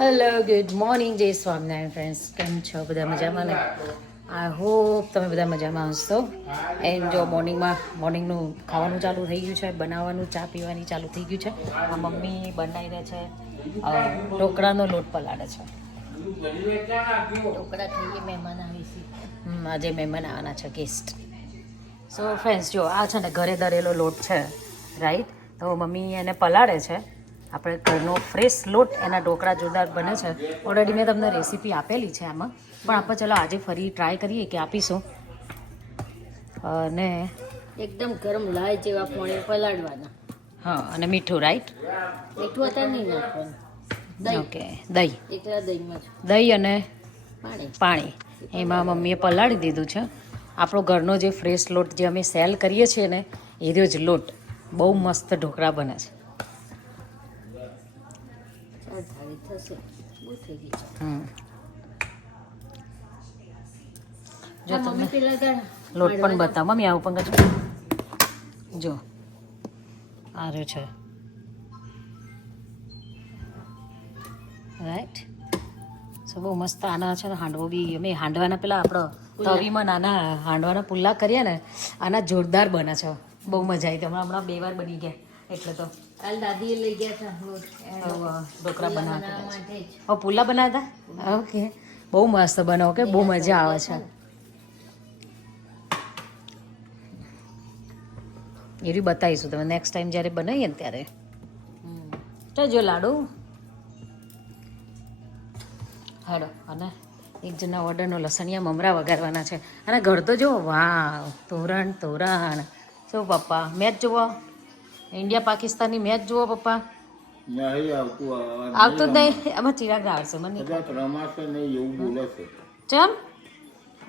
Hello good morning જય Swaminarayan friends, કેમ છો બધા મજામાં ને? આઈ હોપ તમે બધા મજામાં હશો. એન્ડ જો મોર્નિંગનું ખાવાનું ચાલુ થઈ ગયું છે, બનાવવાનું ચા પીવાની ચાલુ થઈ ગયું છે. આ મમ્મી બનાવી રહે છે, ઢોકળાનો લોટ પલાળે છે. ઢોકળા ખાઈએ, મહેમાન આવી છે. આજે મહેમાન આવવાના છે, ગેસ્ટ. સો ફ્રેન્ડ્સ જો આ છે ને ઘરે દરેલો લોટ છે, રાઈટ? તો મમ્મી એને પલાળે છે. આપણે ઘરનો ફ્રેશ લોટ, એના ઢોકળા જોરદાર બને છે. ઓલરેડી મેં તમને રેસીપી આપેલી છે આમાં, પણ આપણે ચલો આજે ફરી ટ્રાય કરીએ કે આપીશું. અને એકદમ ગરમ લાય જેવા પાણી પલાળવાના. હા, અને મીઠું, રાઈટ? મીઠું અત્યારે નહીં નાખવાનું. દહીં. ઓકે, દહીં. એકલા દહીંમાં જ દહીં અને પાણી. એમાં મમ્મીએ પલાળી દીધું છે. આપણો ઘરનો જે ફ્રેશ લોટ જે અમે સેલ કરીએ છીએ ને, એ રહ્યો જ લોટ. બહુ મસ્ત ઢોકળા બને છે. થશે બહુ થઈ ગઈ છે. જો હા, તમને મમ્મી પેલા લોટ પણ બતાવો. મમ્મી આવું પણ કરજો. જો આ રહ્યો છે, રાઈટ? સો બહુ મસ્ત. આના છે ને હાંડવો બી અમે હાંડવાના પેલા આપણો તવીમાં નાના હાંડવાના પુલ્લા કરીએ ને, આના જોરદાર બને છે. બહુ મજા આવી. હમણાં 2 વાર બની ગયા. એટલે તો કાલ દાદીએ લઈ ગયા હતા ઢોકળા બનાવતા માટે જ. પુલ્લા બનાવતા. ઓકે, બહુ મસ્ત બનાવો કે બહુ મજા આવે છે. એ બી બતાવીશું તમે નેક્સ્ટ ટાઈમ જ્યારે બનાવીએ ને ત્યારે. જો લાડુ હાડો. અને એક જણના ઓર્ડરનો લસણિયા મમરા વઘારવાના છે. અને ઘર તો જુઓ, વાહ, તોરણ તોરણ. શું પપ્પા મેચ જુઓ? ઇન્ડિયા પાકિસ્તાનની મેચ જુઓ પપ્પા? આવતું જ નહીં. આમાં ચિરાગ આવશે મને રમાશે નહીં એવું બોલે છે. ચમ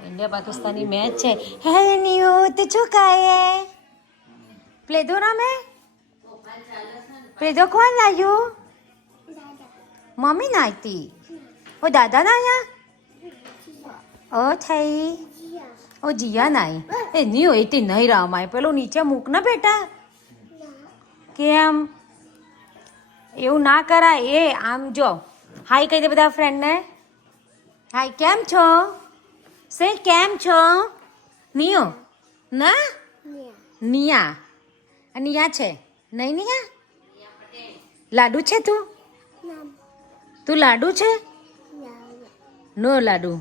ઇન્ડિયા પાકિસ્તાનની મેચ છે. હે નિયો તે શું ખાય પ્લેદો રમે? પ્લેદો કોણ લાવ્યું? મમ્મી નાખતી. ઓ દાદા ના અહીંયા? ઓ થઈ ઓ જીયા નાઈ. એ નિયો એથી નહીં રમાય. પેલું નીચે મૂક ને બેટા. કેમ એવું ના કરાય? એ આમ જો, હાય કહી દે બધા ફ્રેન્ડને. હાય, કેમ છો? સે કેમ છો? નિયો ના નિયા. નિયા છે નહીં? નિયા લાડુ છે તું? તું લાડુ છે? નો લાડુ.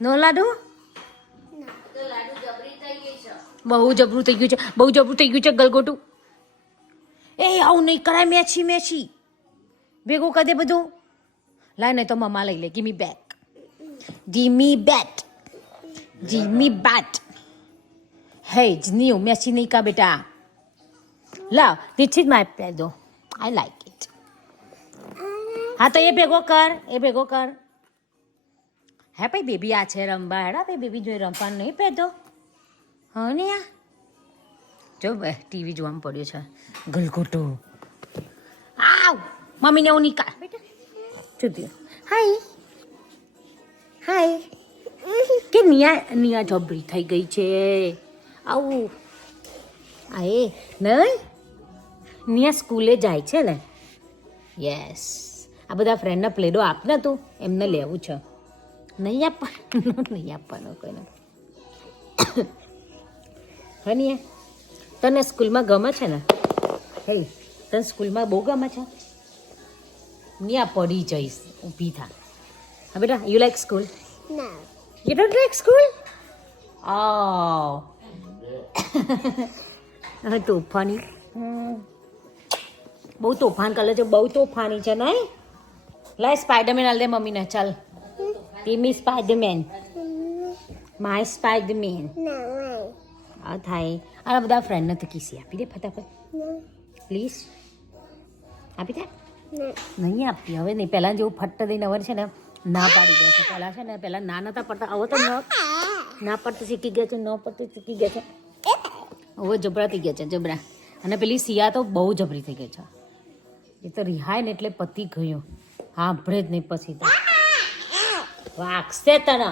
નો લાડુ. બહુ જબરું થઈ ગયું છે. બહુ જબરું થઈ ગયું છે ગલગોટું. એ આવું નહીં કરાય. મેચી ભેગું કરી દે બધું. લાય, નહીં તો મમ્મા લઈ લે. Gimme back. Gimme bat. Gimme bat. હે જનીઓ મેચી નહીં કા બેટા. લાવ, ધીસ ઇઝ માય પેડો. I like it. હા તો એ ભેગો કર. એ ભેગો કર. હે ભાઈ બેબી આ છે રમવા. હેડા ભાઈ બેબી જોઈ રમવાનું નહીં પેદો. હા ને યા જો ટીવી જોવામાં પડ્યો છે ગલગોટો. આવ મમ્મીને હું નીકાળ બેટા. જુદી હાય હાય. કે નિયા જબરી થઈ ગઈ છે. આવું આ એ નહીં. નિયા સ્કૂલે જાય છે ને? યસ. આ બધા ફ્રેન્ડને પ્લેડો આપને તું. એમને લેવું છે. નહીં આપવાનું. નહીં આપવાનો કોઈને. હે તને સ્કૂલમાં ગમે છે ને? હે તને સ્કૂલમાં બહુ ગમે છે? નિયા પડી જઈશ. ઊભી થા. હા બેટા, you like school? No. You don't like school? Oh. તોફાની. બહુ તોફાન કરે છે. બહુ તોફાની છે નહીં? લાય સ્પાઈડરમેન હાલ દે મમ્મીને. ચાલ ટીમી સ્પાઈડરમેન. My Spider-Man. No. આ થાય. આ બધા ફ્રેન્ડને તો કિસી આપી દે ફટાફટ પ્લીઝ. આપી દે. નહીં આપતી હવે નહીં. પહેલાં જેવું ફટ્ટ દઈને હવે છે ને ના પાડી દે છે. પહેલાં છે ને પહેલાં ના નતા પડતા. હવે તો ના પડતું શીખી ગયા છે. ન પડતું શીખી ગયા છે. હવે જબરા થઈ ગયા છે. જબરા. અને પેલી સિયા તો બહુ જબરી થઈ ગઈ છે. એ તો રિહાય ને એટલે પતી ગયું. હા ભરે જ નહીં પછી તો વાગશે તને.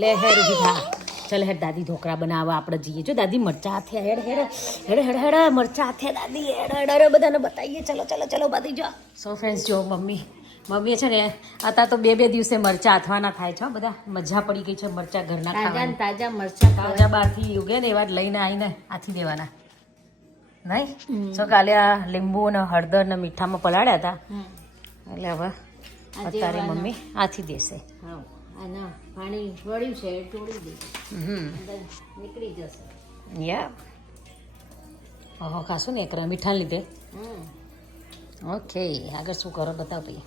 લે હેડ ઉભી થા. ચાલ હેડ દાદી ઢોકળા બનાવવા આપણે જઈએ. જો દાદી મરચા હાથે. હેડ હેડ હેડ હેડ હેડ મરચા હાથે દાદી. હેડ હેડ બધાને બતાવીએ. ચલો ચલો ચલો બધી જો. સો ફ્રેન્ડ્સ જો મમ્મી મમ્મી છે ને અત્યારે તો 2 દિવસે મરચા હાથવાના થાય છે હો બધા. મજા પડી ગઈ છે મરચા ઘરના તાજા ને ખાવાની. તાજા મરચાં તાજા બહારથી ઉગે ને એવા જ લઈને આવીને આથી દેવાના નહીં. તો કાલે આ લીંબુ ને હળદર ને મીઠામાં પલાળ્યા હતા એટલે હવે અત્યારે મમ્મી આથી દેશે. હા આના પાણી વળ્યું છે એ તોડી દે હમ અંદર નીકળી જશે. યા ઓહો ખાશું ને એકરા મીઠા લીધે. ઓકે આગળ શું કરો બતાવ ભાઈ.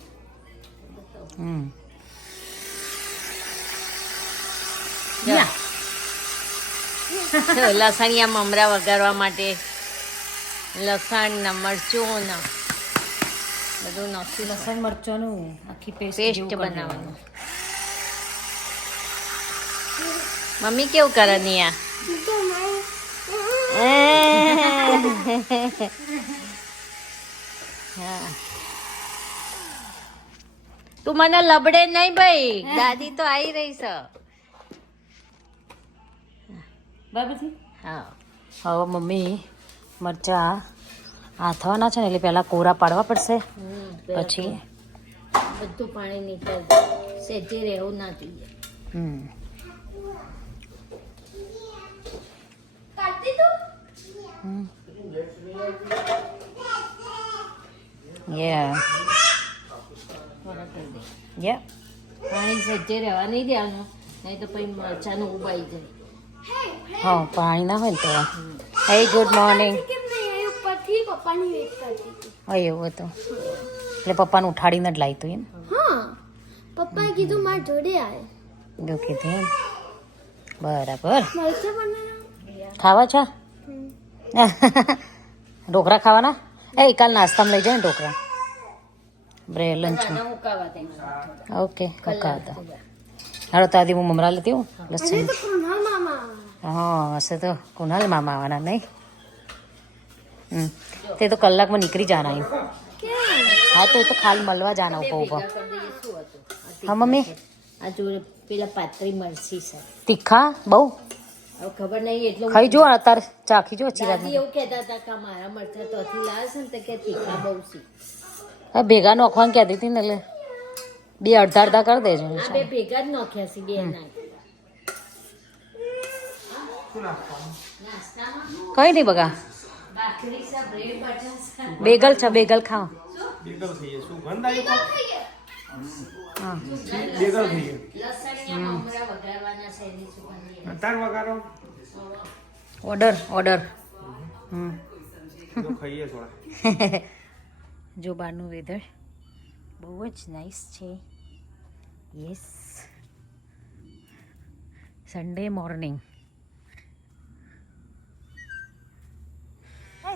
જો લસણિયા મમરા વઘારવા માટે લસણ ને મરચું ને બધું નાખી લસણ મરચાંનું આખી પેસ્ટ બનાવવાનું. મમ્મી કેવું કરે નિયા? હા. તું મને લબડે નહીં ભાઈ, દાદી તો આવી રહી છે. બરાબર. હા હવે મમ્મી મરચાં હાથવાના છે ને એટલે પહેલાં કોરા પાડવા પડશે પછી બધું પાણી નીકળે સેજી રહેવું ના જોઈએ. પાણી સેજે રહેવા નહીં દેવાનું, નહીં તો પછી મરચાંનું ઉબાઈ જાય. હા પાણી ના હોય ને તો. હે ગુડ મોર્નિંગ. હા એવું હતું એટલે પપ્પાને ઉઠાડીને જ લાવી તું એમ. પપ્પાએ કીધું મારા જોડે આવે. એવું કીધું એમ. બરાબર. ખાવા છે ઢોકળા ખાવાના? એ કાલ નાસ્તામાં લઈ જાય ને ઢોકળા બ્રેડ લંચમાં. ઉકાવા દે. ઓકે હતા હાલો તો આદિ હું મમરા લેતી હું લસણ. હા હશે તો કુનાલ મામા આવવાના નહીં. તે તો કલાકમાં નીકળી જવાના એમ. હા તો એ તો ખાલી મળવા જવાના ઉભો ઉભો. હા મમ્મી આ જોડે પેલા પાતળી મરચી છે તીખા બહુ હવે ખબર નહીં એટલું ખાઈ જો અત્યારે ચાખી જો ચિરાગ. દાદી એવું કહેતા હતા કે મારા મરચા તોથી લાવે છે ને તો કે તીખા બહુ છે. ભેગા નોખવાનું કહેતી હતી ને એટલે 2 અડધા કરી દેજો. આ બે ભેગા જ નાખ્યા છે, બે નાખ્યા. કઈ નહીં બગા. ભાખરી છે, બ્રેડ બટર છે. બેગલ છે બેગલ ખાઓ. હા લસણિયા મમરા વઘારવાના છે એની સુગંધી. ઓર્ડર. જો બહારનું વેધર બહુ જ નાઇસ છે. Yes Sunday morning.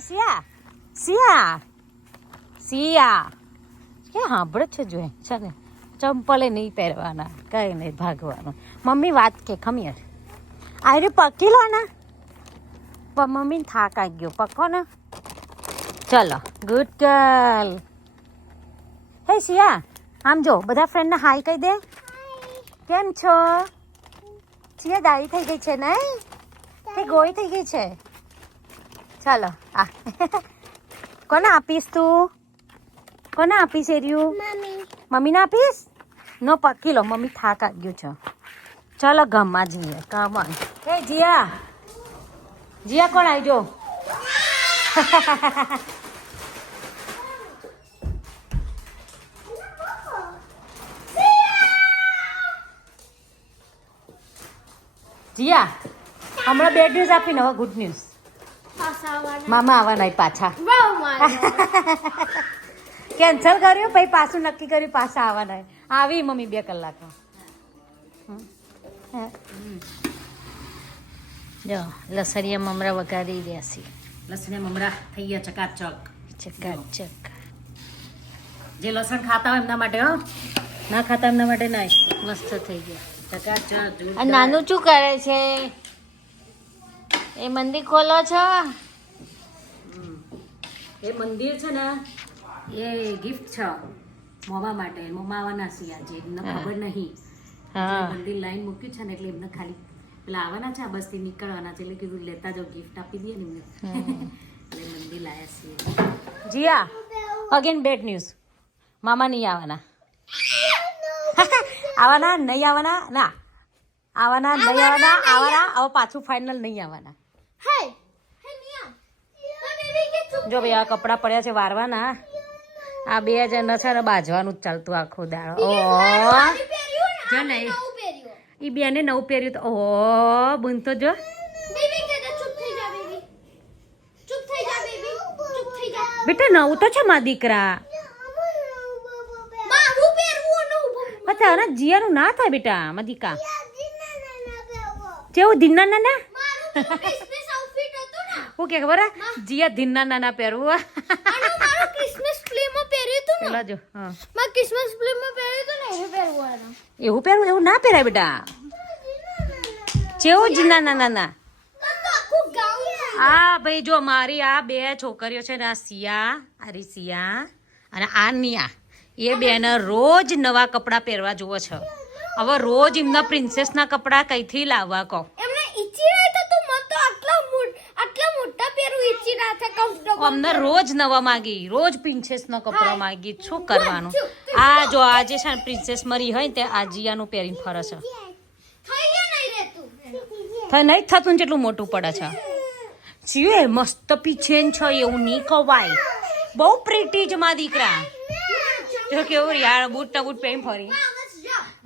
Siya Siya Siya કે સાંભળે છે જોઈએ છે ને ચંપલે નહીં પહેરવાના કઈ નહીં ભાગવાનું. મમ્મી વાત કે ખમીર આરે પકી લો ને મમ્મીને થાક આવી ગયો પકો ને. ચલો ગુડ ગર્લ. હે સિયા આમ જો બધા ફ્રેન્ડને હાય કહી દે. કેમ છો સિયા? દાઢી થઈ ગઈ છે નહીં કે ગોળી થઈ ગઈ છે? ચાલો આ કોને આપીશ તું? કોને આપીશ એર્યું? મમ્મીને આપીશ? નો પકી લો મમ્મી થાક આવી ગયું છે. ચાલો ગામમાં જઈએ કામમાં. હે જીયા જીયા કોણ આવી જો? જીયા હમણાં બેડ ન્યૂઝ આપીને હવે ગુડ ન્યૂઝ. મામા આવવાના પાછા. કેન્સલ કર્યું પછી પાછું નક્કી કર્યું પાછા આવવાના. આવી મમ્મી 2 કલાકમાં. જો લસણિયા મમરા વઘારી રહ્યા છે. લસણ મમરા થઈ ગયા ચકાચક. ચકાચક. જે લસણ ખાતા હોય એમના માટે હો, ના ખાતા એમના માટે નહીં. મસ્ત થઈ ગયા. ચકાચક. આ નાનું શું કરે છે? એ મંદિર ખોલો છો? એ મંદિર છે ને એ ગિફ્ટ છે મોમા માટે. મોમા આવવાના છે આજે, એમને ખબર નહીં. હા મંદિર લાઈન મૂક્યું છે ને એટલે એમને ખાલી પેલા આવવાના છે આ બસથી નીકળવાના છે એટલે કીધું લેતા જાઓ ગિફ્ટ આપી દઈએ ને એમને. એટલે મંદિર લાયા છીએ. Jiya again bad news. મામા નહીં આવવાના. આવવાના નહીં આવવાના ના આવવાના નહીં આવવાના આવવાના હવે પાછું ફાઇનલ નહીં આવવાના હે હે નિયા બેબી કે ચૂપ જો ભાઈ આ કપડાં પડ્યા છે વારવાના આ 2 જણ છે ને બાજવાનું જ ચાલતું આખો દાડો ઓહો જો નહીં નવું પહેર્યું ઈ બેને નવું પહેર્યું તો ઓહો બુન તો જો બેબી કે ચૂપ થઈ જા બેબી ચૂપ થઈ જા બેબી ચૂપ થઈ જા બેટા નવું તો છે મારા દીકરા મારું પહેરવું નવું પતા ને જીયાનું ના થાય બેટા મારા દીકા કેવું ધીના નાના મારું ક્રિસમસ આઉટફિટ હતું ને હું કે ખબર હે? જીયા ધીના નાના પહેરવું અને મારું ક્રિસમસ પ્લેમાં પહેર્યું હતું ને પેલા જો હા મારું ક્રિસમસ પ્લેમાં પહેર્યું હતું ને એ પહેરવાનું એવું પહેરવું એવું ના પહેરાય બેટા કેવું જીના નાના ના તો આખું ગાઉન આ ભાઈ જો મારી આ 2 છોકરીઓ છે ને આ સિયા આ સિયા અને આ નિયા એ બેને રોજ નવા કપડાં પહેરવા જોવે છે હવે રોજ એમના પ્રિન્સેસના કપડાં કઈથી લાવવા કહો એમને ઈચ્છી રહી તો તું મત તો આટલા મોટા પહેરું ઈચ્છી ના થાય કમ્ફર્ટેબલ અમને રોજ નવા માંગી રોજ પ્રિન્સેસનો કપડો માંગી શું કરવાનું આ જો આજે છે ને પ્રિન્સેસ મરી હોય ને તે આ જીયાનું પહેરીને ફરે છે થઈ ગયા નહીં રહેતું થઈ નહીં થતું ને જેટલું મોટું પડે છે જીએ મસ્ત પીછેન છે એવું નહીં કવાય બહુ પ્રીટી છે મારા દીકરા જો કેવું યાર બૂટ પહેરી ફરી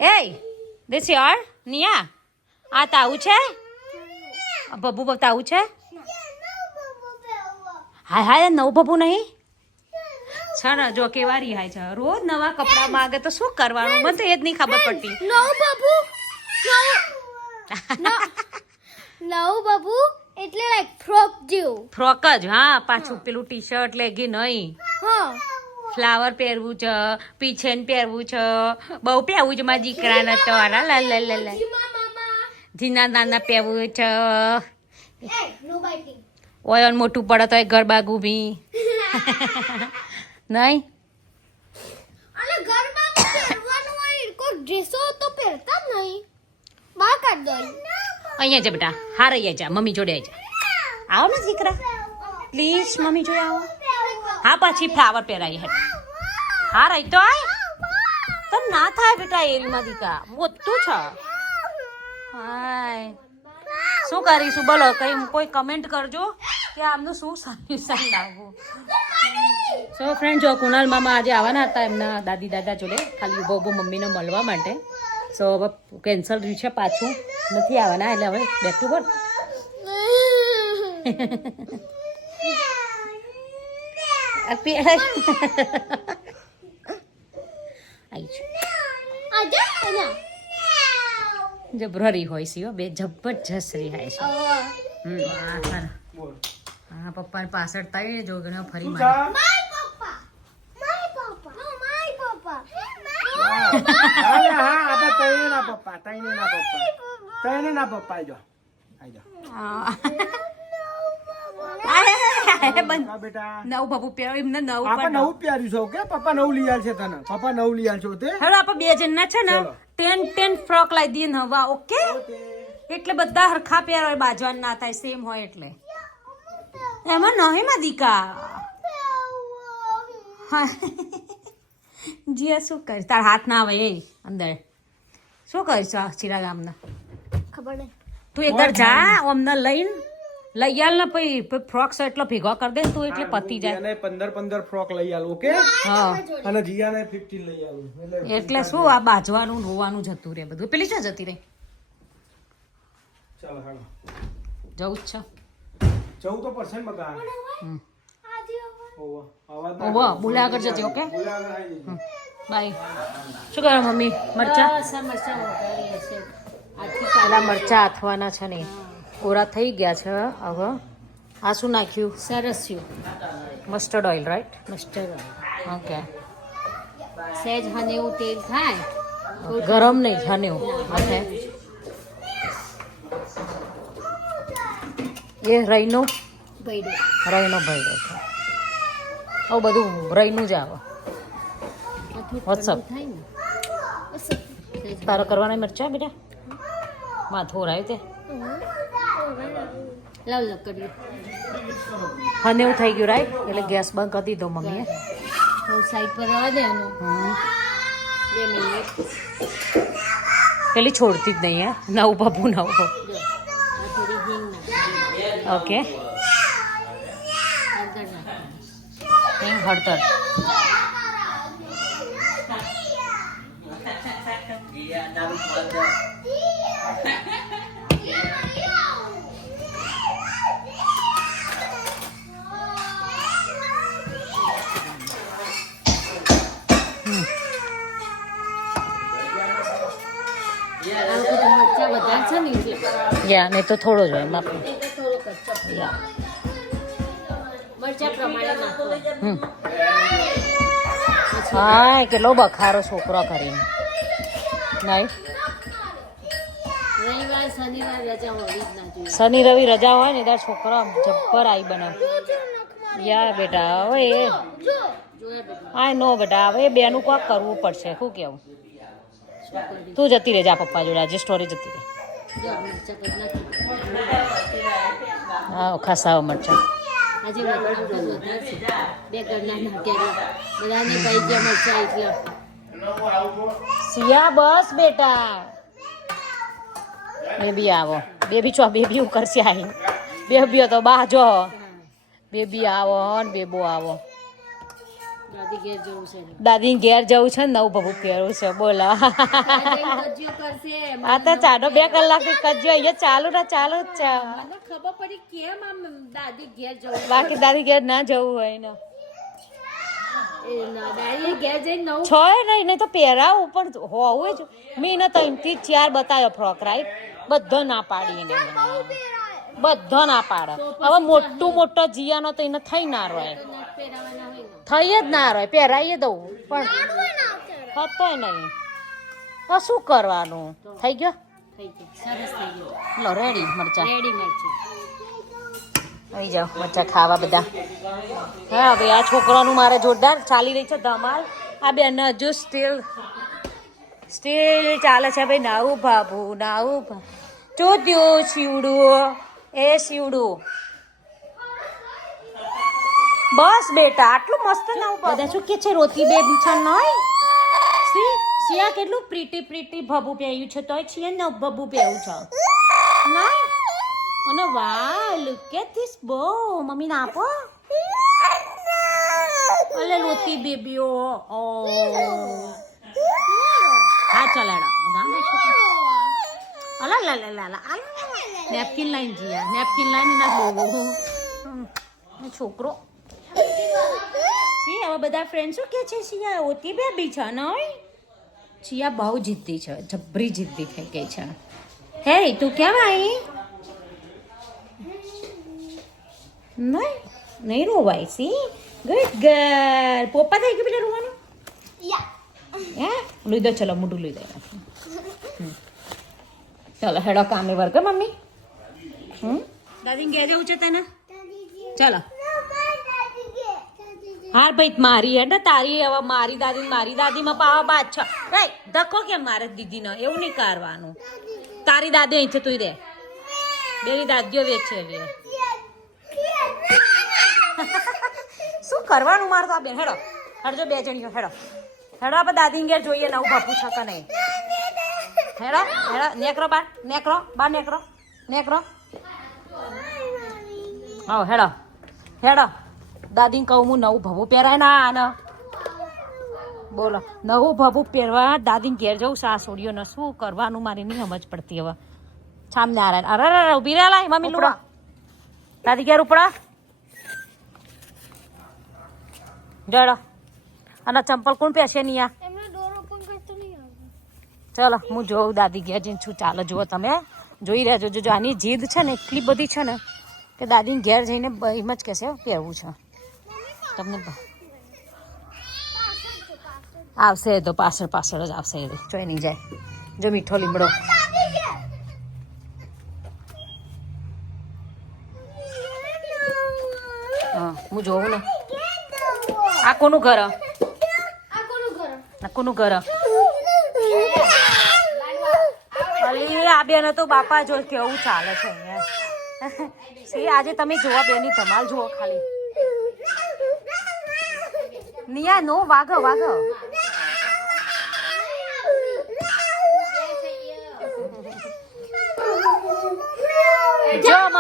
એ this your નિયા આ તાવું છે બબુ તાવું છે હાય હાય નવું બબુ નહીં છે ને જો કેવા રિહાય છે રોજ નવા કપડા માંગે તો શું કરવાનું મને તો એ જ નહીં ખબર પડતી નવું બાબુ નવું બાબુ એટલે લાઈક ફ્રોક જેવું ફ્રોક જ હા પાછું પેલું ટી શર્ટ લેગી નહીં હા ફ્લાવર પહેરવું છે પીછેન પહેરવું છે બહુ પહેરવું છે મારા દીકરાને તો લા લા લા લા ધીના નાના પહેરવું છે એ નો બાઇટિંગ ઓય મોટું પડે તો ગરબા ગુમી નહીં અને ગરબા પહેરવાનું હોય કોઈ ડ્રેસો તો પહેરતા જ નહીં બહાર કાઢ દો અહીંયા જા બેટા હાર અહીંયા જા મમ્મી જોડે આવી જા આવો ને દીકરા પ્લીઝ મમ્મી જોડે આવો હા પછી ફ્લાવર પહેરાય હેઠ હા રહી તો આય તો ના થાય બેટા એરીમાં દીકા મોટું છે હાય શું કરીશું બોલો કઈ કોઈ કમેન્ટ કરજો કે આમનું શું સોલ્યુશન લાવવું સો ફ્રેન્ડ જો કુણાલ મામા આજે આવવાના હતા એમના દાદી દાદા જોડે ખાલી ઉભો ઉભો મમ્મીને મળવા માટે સો હવે કેન્સલ રહ્યું છે પાછું નથી આવવાના એટલે હવે બેક ટુ વર્ક જબરરી હોય છે બે જબરજસ્ત રિહાય છે હા પપ્પા પાછળ તાઈ જો ઘણા ફરી મારી માય પપ્પા નો માય પપ્પા હા આપણે તઈને ના પપ્પા આઈ જા બેટા નવું બાબુ પહેરો એમને નવું આપણે નવું પહેર્યું છે ઓકે પપ્પા નવું લઈ આલ છે તને પપ્પા નવું લઈ આલ છે તે હેલો આપણે 2 જણ ના છે ને 10 ફ્રોક લાવી દઈએ નવા ઓકે એટલે બધા હરખા પહેરો બાજવાન ના થાય સેમ હોય એટલે એમાં નહીં માં દીકા જીયા શું કરીશ તાર હાથ ના આવે એ અંદર શું કરીશ આ ચિરાગ આમને ખબર નહીં તું એકવાર જા અમને લઈને લઈ આલ ને પછી ફ્રોક છે એટલો ભેગો કરી દે તું એટલે પતી જાય જીયાને 15 ફ્રોક લઈ આલ ઓકે હા અને જીયાને 15 લઈ આલું એટલે શું આ બાજવાનું રોવાનું જતું રે બધું પેલી ક્યાં જતી રહી ચાલો હાલો જવું જ છે 14% બગા ઓવા આવાજ ના ઓવા બોલ્યા આગળ જતી ઓકે બોલાવા આવી જજો બાય શું કરો મમ્મી મરચા બસ આ મરચાં વઘારીએ છે આથી પેલા મરચા હાથવાના છે ને કોરા થઈ ગયા છે હવે આ શું નાખ્યું સરસ્યું mustard oil right mustard okay સહેજ હને એવું તેલ થાય ગરમ નહીં જાને ઓકે એ રઈનો ભૈડું રઈનો ભર્યો છે આવું બધું રઈનું જ આવે વોટ્સઅપ થાય ને તારો કરવાના મરચા બેટા માથું રાયું તે લાવ લો કરી અને એવું થઈ ગયું રાઈટ એટલે ગેસ બંધ કરી દીધો મમ્મીએ તો સાઈડ પર રહેવા દે એનું હમ 2 2 મિનિટ પેલી છોડતી જ નહીં હે નવું બબુ નવું જો આ થોડી હિંગ નાખી ઓકે અંદર નાખી હિંગ હળદર આ વખતે મરચાં વધારે છે ને એટલે યા નહીં તો થોડો જ હોય માપનો એટલે થોડો કચ્ચો મરચાં પ્રમાણે નાખો હા કેટલો બખારો છોકરો કરીને નહીં રવિવાર શનિવાર રજા હોવી જ ના જોઈએ શનિ રવિ રજા હોય ને ત્યારે છોકરો જબ્બર આવી બનાવ યા બેટા હવે એ જોયા બધું આ નો બેટા હવે એ બેનું કોક કરવું પડશે શું કેવું તું જતી રહેજા પપ્પા જોડે આજે સ્ટોરી જતી રહે જો મરચાં કદ નાખી હા ખાસા મરચા આજે વધારે છે 2 ઘરના નાખ્યા બધાને કહી ગયા મરચાં એટલે સિયા બસ બેટા બેબી આવો બેબી છો બેબી હું કરશે આવી બેબીઓ તો બા જો બેબી આવો ને બેબો આવો દાદી ઘેર જવું છે દાદી ઘેર જવું છે ને નવું ભભું પહેરવું છે બોલા કજિયો કરશે આ તો 2 કલાક કજ્યો અહીંયા ચાલુ જ છે મને ખબર પડી કેમ આમ દાદી ઘેર જવું બાકી દાદી ઘેર ના જવું હોય ને એ ના દાદી ઘેર જઈને નવું છો નહીં નહીં તો પહેરાવું પણ હોવું જ મેં ને 3 થી 4 બતાવ્યો ફ્રોક રાઈટ બધો ના પાડી એને બધો ના પાડે હવે મોટો જીયાનો તો એને થઈ ના રહે નથ પહેરાવાના હોય ને થઈ જ ના રહે પહેરાવી દઉં પણ થતોય નહીં તો શું કરવાનું થઈ ગયો થઈ ગયું સરસ થઈ ગયું લો રેડી મરચા રેડી મરચું આવી જાઓ મરચા ખાવા બધા હા હવે આ છોકરાનું મારે જોરદાર ચાલી રહી છે ધમાલ આ બેન હજુ સ્ટીલ ચાલે છે ભાઈ નાવું ભાભુ ચોદ્યું શિવડું એ શિવડું બસ બેટા આટલું મસ્ત નાવું બધા શું કે છે રોતી બે બીછા નહીં સિયા કેટલું પ્રીટી ભભુ પહેર્યું છે તોય છીએ ને ભભુ પહેર્યું છે નહીં અને વાહ લુક એટ ધીસ બો મમ્મીને આપો અલે રોતી બેબીઓ ઓ હા ચલાડો ગામ અલા લા લા લા લા napkin line Jiya napkin line ના બોવો છોકરો સી હવે બધા ફ્રેન્ડ શું કે છે સિયા ઓતી બેબી છે નહીં સિયા બહુ જીદ્દી છે જબરી જીદ્દી થઈ ગઈ છે હે તું કેમ આવી નહીં રોવાય સી ગુડ ગર્લ પોપા થઈ ગયું બેટા રોવાનું હે લઈ દો ચલો મોઢું લઈ દે ચલો હેડો કામે વર્ગ મમ્મી દાદી ઘેર જવું છે તને ચલો હાર ભાઈ મારી હેડ તારી હવે મારી દાદીમાં પાવા બાદ છે રાઈટ ધક્કો કેમ મારે દીદીનો એવું નહીં કરવાનું તારી દાદી અહીં છે તું દે બેની દાદીઓ વેચે શું કરવાનું મારે તો આ બેન હેડો હડજો 2 જણીઓ હેડો આપણે દાદી ઘેર જોઈએ નવું બાપુ છે કે નહીં હેડો નેકરો બાર નેકરો હા હેડો દાદીને કહું હું નવું ભભું પહેરાય ના આને બોલો નવું ભભું પહેરવા દાદીને ઘેર જવું સાસોડીઓ ને શું કરવાનું મારી નહીં સમજ પડતી હવે છામ નારાયણ અરે ઉભી રહ્યા લાય મમ્મી લુડા દાદી ઘેર ઉપડા જડો અને ચંપલ કોણ પહેરશે નહીં આ એમને ડોર ઓપન કરતો નહીં આવતો. ચલો હું જોઉં દાદી ઘેર જઈને શું ચાલે જુઓ તમે જોઈ રહેજો જો આની જીદ છે ને એટલી બધી છે ને કે દાદીને ઘેર જઈને એમ જ કહેશે પહેરવું છે તમને આવશે તો પાછળ જ આવશે જોઈ નહીં જાય જો મીઠો લીમડો હા હું જોઉં ને આ કોનું ઘર અલી આ બેન તો બાપા જો કેવું ચાલે છે અહીંયા આજે તમે જોવા બેની ધમાલ જુઓ ખાલી નિયા નો વાઘ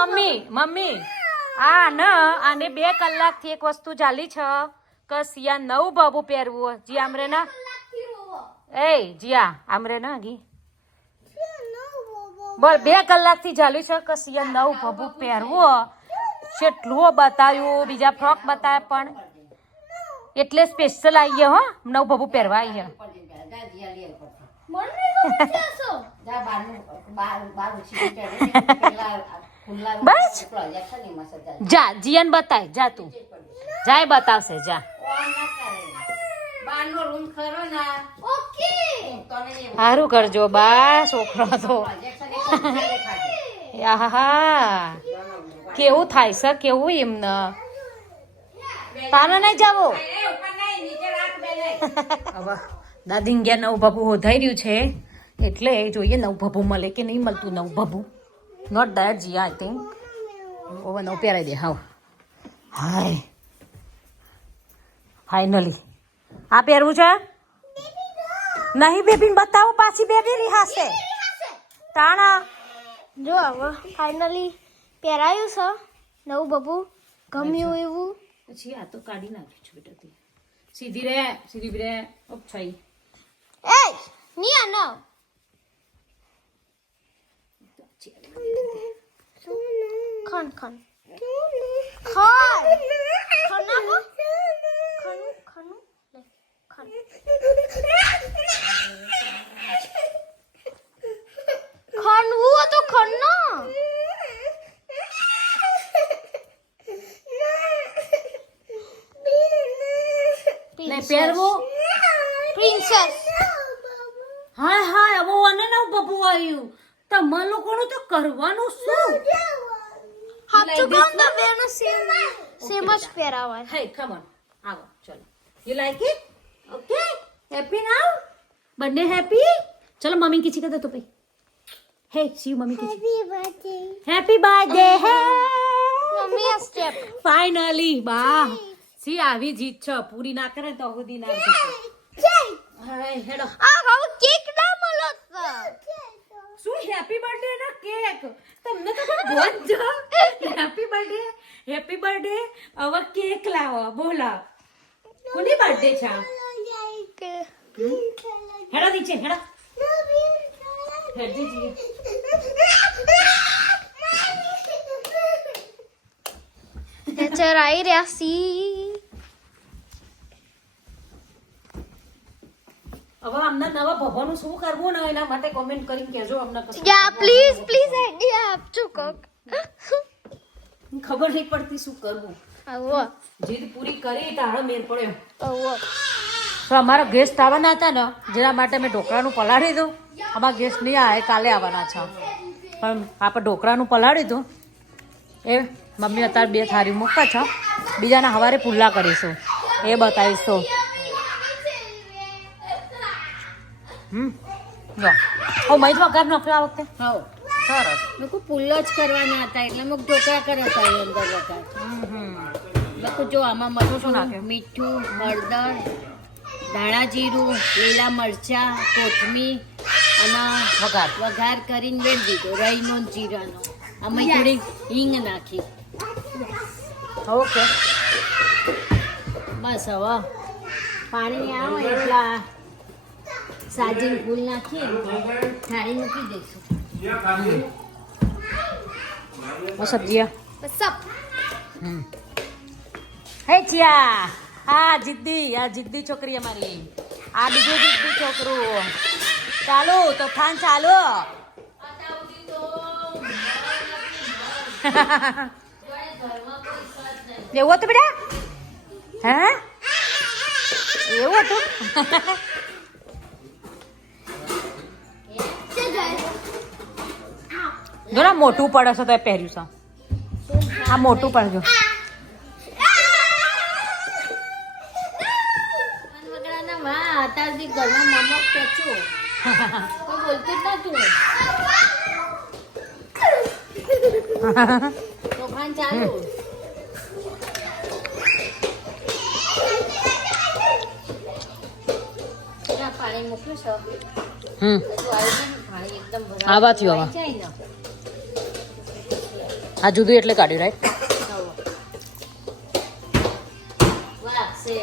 મમ્મી આ ન આને 2 કલાકથી એક વસ્તુ ચાલી છે કે સિયા નવું બાબુ પહેરવું જી આમરે ના એ જીયા આમરે ના ગી બોલ 2 કલાકથી ચાલી છે કે સિયા નવું બાબુ પહેરવું કેટલું બતાવ્યું બીજા ફ્રોક બતાવ્યા પણ એટલે સ્પેશિયલ આવીએ હો નવું બાબુ પહેરવા આવીએ બસ જા જીયન બતાય જા તું જાય બતાવશે જા સારું કરજો બા છોકરો તો આહા કેવું થાય છે કેવું એમને તારે નહીં જાવો હવે દાદી ગયા નવું ભભુ હોધાઈ રહ્યું છે એટલે જોઈએ નવું ભભુ મળે કે નહીં મળતું નવું ભભુ નોટ દેટ જી આઈ થિંક ઓવર નવું પહેરાઈ દે હાવ હાય ફાઇનલી આ પહેરવું છે નહીં બેબી બતાવો પાછી બેબી રિહાશે તાણા જો હવે ફાઇનલી પહેરાયું છે નવું બબુ ગમ્યું એવું પછી આ તો કાઢી નાખ્યું છે બેટા તે સીધી રે ઓછાઈ એ નિયા ન ખાન ખાન ખાન ખાના ખાનું ખાન ખાનવું તો ખાન ના ને પહેરવું પ્રિન્સેસ હાય હાય હવે અને નવ બબુ આવ્યું તમારા લોકોનું તો કરવાનું શું હાચું કહું તો બેનો સેમ જ પહેરાવાય હે કમ ઓન આવો ચલો you like it okay happy now birthday happy ચલો મમ્મી કિસી કર દો તો ભાઈ હે સી મમ્મી કિસી હેપી બર્થડે હે મમ્મી આ સ્ટેપ ફાઇનલી બા સી આવી જીત છે પૂરી ના કરે તો સુધી ના હાય હેડો આ હવે કેક ના મળો શું હેપી બર્થડે ના કેક તમને તો બોલ જો હેપી બર્થડે હવે કેક લાવો બોલા કોની બર્થડે છે હેડો નીચે હેડો હેડજી જી ટીચર આવી રહ્યા સી હવે અમને નવા ભભોનું શું કરવું ને એના માટે કોમેન્ટ કરીને કહેજો અમને કશું યા પ્લીઝ આઈડિયા આપજો કોક ખબર નહીં પડતી શું કરવું આવો જીદ પૂરી કરી તારો મેર પડ્યો આવો તો અમારા ગેસ્ટ આવવાના હતા ને જેના માટે મેં ઢોકળાનું પલાળી દઉં અમારા ગેસ્ટ નહીં આવે કાલે આવવાના છે પણ આપણે ઢોકળાનું પલાળી દઉં એ મમ્મી અત્યારે 2 થાળી મૂકતા છે બીજાના સવારે પુલ્લા કરીશું એ બતાવીશું જો ઓ મૈદ વઘાર નાખ્યો આ વખતે હા સરસ લોકો પુલ્લો જ કરવાના હતા એટલે મેં ઢોકળા કર્યા હતા એ અંદર વઘાર લોકો જો આમાં મરચું નાખ્યું? મીઠું હળદર ધાણા જીરું લીલા મરચા કોથમીર અને વઘાર કરીને વેડી દીધો રઈનો ને જીરાનો આમાં થોડી હિંગ નાખી ઓકે બસ હવે પાણી આવે એટલા સાજીને ફૂલ નાખીએ થાળી મૂકી દઈશું સબ્જી બસ હે ચિયા આ જિદ્દી છોકરી અમારી આ બીજું જિદ્દી છોકરું ચાલો તોફાન ચાલો એવું હતું બેટા હે એવું હતું જો ના મોટું પડે છે તો એ પહેર્યું છે આ મોટું પડજો અત્યારથી ઘરમાં મમક કચું કોઈ બોલતું જ નતું તોફાન ચાલુ પાણી મૂક્યું છે પાણી એકદમ આવા થયું જાય ને આ જુદું એટલે કાઢ્યું રાઈટ. વાગશે.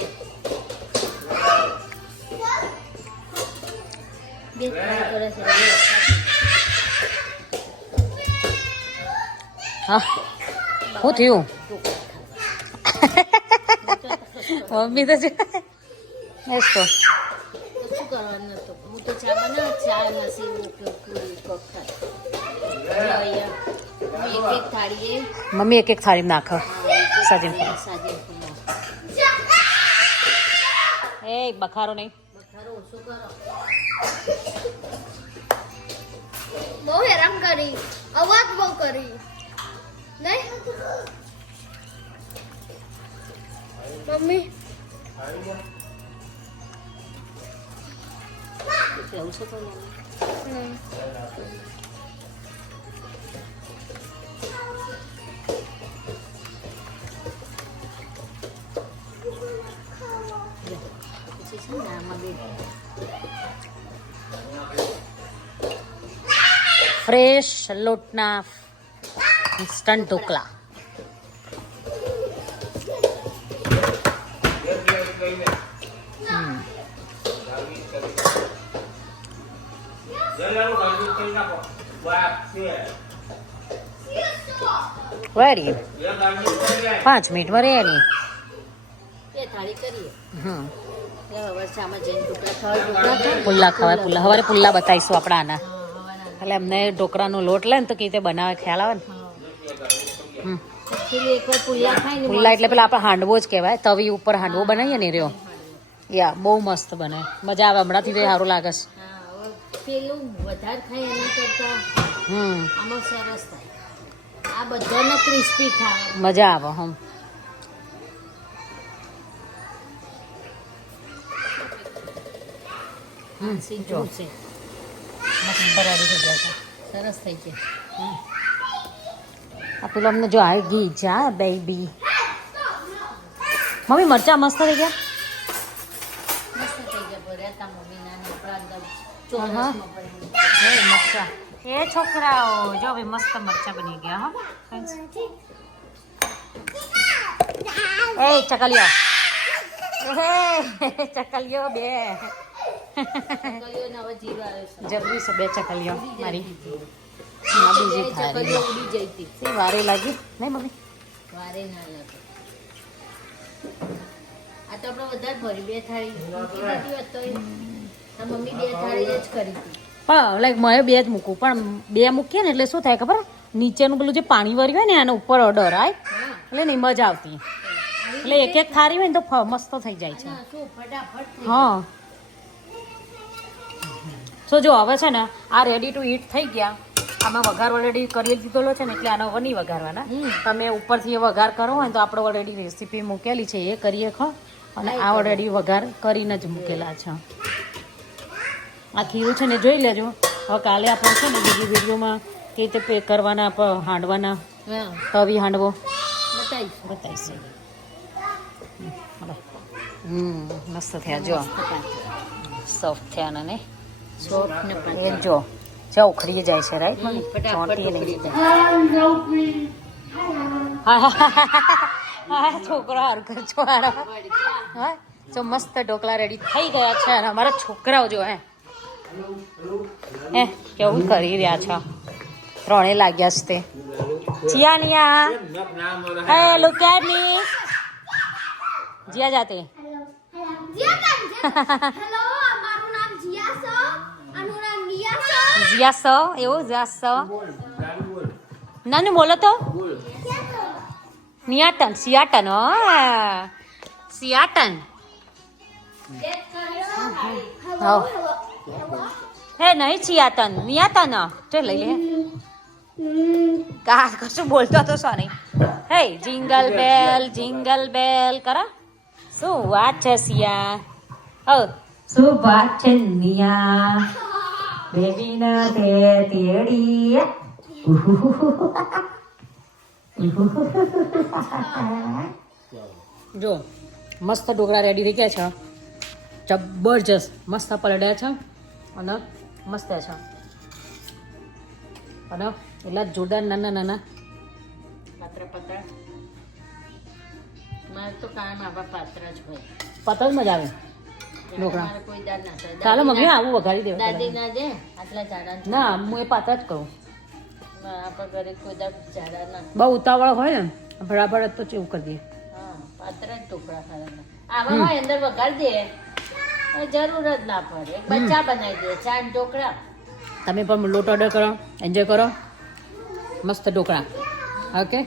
બે ટ્રાય કરે છે. હા શું થયું મમ્મી તો છે બસ તો શું કરવાનું હતું? હું તો ચા બનાવ, ચા નથી પૂરી વખત. એક એક થાળીએ મમ્મી એક એક થાળી નાખો સાજી સાજે એ બખારો નહીં. બખારો ઓછો કરો. બહુ હેરાન કરી, અવાજ બહુ કરી નહીં મમ્મી. કેવું છે પણ હમ. પછી છે ને આમાં બે ફ્રેશ લોટના ઇન્સ્ટન્ટ ઢોકળા. રેડી 5 મિનિટમાં રેડી. બે થાળી કરીએ. હમ હવે ચામાં જઈને ટુકડા ખાવા ટુકડા પુલ્લા ખવાય પુલ્લા. સવારે પુલ્લા બતાવીશું આપણે આના. હવાના એટલે એમને ઢોકળાનો લોટ લે ને તો કેવી રીતે બનાવે ખ્યાલ આવે ને. હમ એકચ્યુઅલી એકવાર પુલ્લા ખાઈને પુલ્લા એટલે પેલા આપણે હાંડવો જ કહેવાય. તવી ઉપર હાંડવો બનાવીએ ને રહ્યો યા બહુ મસ્ત બને. મજા આવે. હમણાંથી તો સારું લાગે છે. હા, હવે પેલું વધારે ખાય એના કરતા હમ આમાં સરસ થાય. આ બધાને ક્રિસ્પી થાય. મજા આવે. હમ સીધું છે. મસ્ત રેડી થઈ જાય છે. સરસ થઈ જાય. આ પેલો અમને જો આવી ગઈ જા બેબી. મમ્મી મરચા મસ્ત થઈ ગયા. મસ્ત થઈ ગયા. ભર્યા તા મમ્મીના ને આપણા અંદર હા. ચોરસમાં ભરી. એ મરચા એ છોકરાઓ જો ભાઈ મસ્ત મરચા બની ગયા. હા એ ચકલિયો ચકલિયો બે ચકલીઓને હવે જીવ આવે છે. જબરી છે. બે ચકલિયો મારી હા, બીજી બે થાળી. ચકલીઓ ઉડી જઈ હતી. શી વારે લાગી નહીં મમ્મી. વારે ના લાગે. આ તો આપણે વધારે ભરી બે થાળી મૂકી દીધી હોત તો આ મમ્મી બે થાળી જ કરી હતી. પણ લાઈક મારે બે જ મૂકું પણ બે મૂકીએ ને એટલે શું થાય ખબર નીચેનું પેલું જે પાણી વળ્યું હોય ને એના ઉપર ઓર્ડર આવે હા. એટલે નહીં મજા આવતી. એટલે એક એક થાળી હોય ને તો મસ્ત થઈ જાય છે. ના, શું ફટાફટ થઈ હા સો જો હવે છે ને આ રેડી ટુ ઈટ થઈ ગયા. આમાં વઘાર ઓલરેડી કરી દીધેલો છે ને એટલે આનો હવે નહીં વઘારવાના. તમે ઉપરથી એ વઘાર કરો હોય તો આપણે ઓલરેડી રેસીપી મૂકેલી છે એ કરીએ ખો. અને આ ઓલરેડી વઘાર કરીને જ મૂકેલા છે. આ ખીરું છે ને જોઈ લેજો. હવે કાલે આપણે છે ને બીજી વિડીયોમાં કેવી રીતે પે કરવાના હાંડવાના હા, તવી હાંડવો બતાવીશું. બતાવીશું. મસ્ત થયા જો સોફ્ટ થયા ને નહીં? સોફ્ટ ને એ પાતળા. જો જો ઉખડી જાય છે રાઈટ મમ્મી? ફટાફટ ચોંટી ઉખડી નહીં. જાય. હા છોકરો હારું કર છો હા જો મસ્ત ઢોકળા રેડી થઈ ગયા છે. અને અમારા છોકરાઓ જો હે કેવું કરી રહ્યા છો. ત્રણે લાગ્યા છે તે. ચિયાલિયા હે લુક એટ મી. જીયા જાતે હેલો, મારું નામ જીયા છે. આનું નામ નિયા છે. જીયા સો એવું જીયા સો નાનું બોલો તો નિયાટન સિયાટન સિયાટન હા હે નહીં સિયાટન નિયાટન જો લઈ લે કા કશું બોલતો હતો સોની. હે જિંગલ બેલ કરો. શું વાત છે સિયા? ઓ શું વાત છે નિયા બેબી ના તે તેડી જો મસ્ત ઢોકળા રેડી થઈ ગયા છે. જબરજસ્ત મસ્ત પલળ્યા છે અને મસ્ત છે અને એટલા જોરદાર નાના નાના પાતળા મારે તો કાયમ આવા પાતળા જ હોય પતંગ મજા આવે ઢોકળા મારે કોઈ દાળ ના થાય ચાલો મમ્મી આવું વઘારી દેવા દાદી ના દે આટલા જાડા ના હું એ પાતા જ કરું આપણા ઘરે કોઈ દાળ જાડા ના બહુ ઉતાવળ હોય ને ફટાફટ તો ચેવું કરી દઈએ હા પાતળા જ ટુકડા ખાવાના આવા હોય અંદર વઘારી દે જરૂર જ ના પડે એક બચ્ચા બનાવી દે ચાર ઢોકળા તમે પણ લોટ ઓર્ડર કરો એન્જોય કરો મસ્ત ઢોકળા ઓકે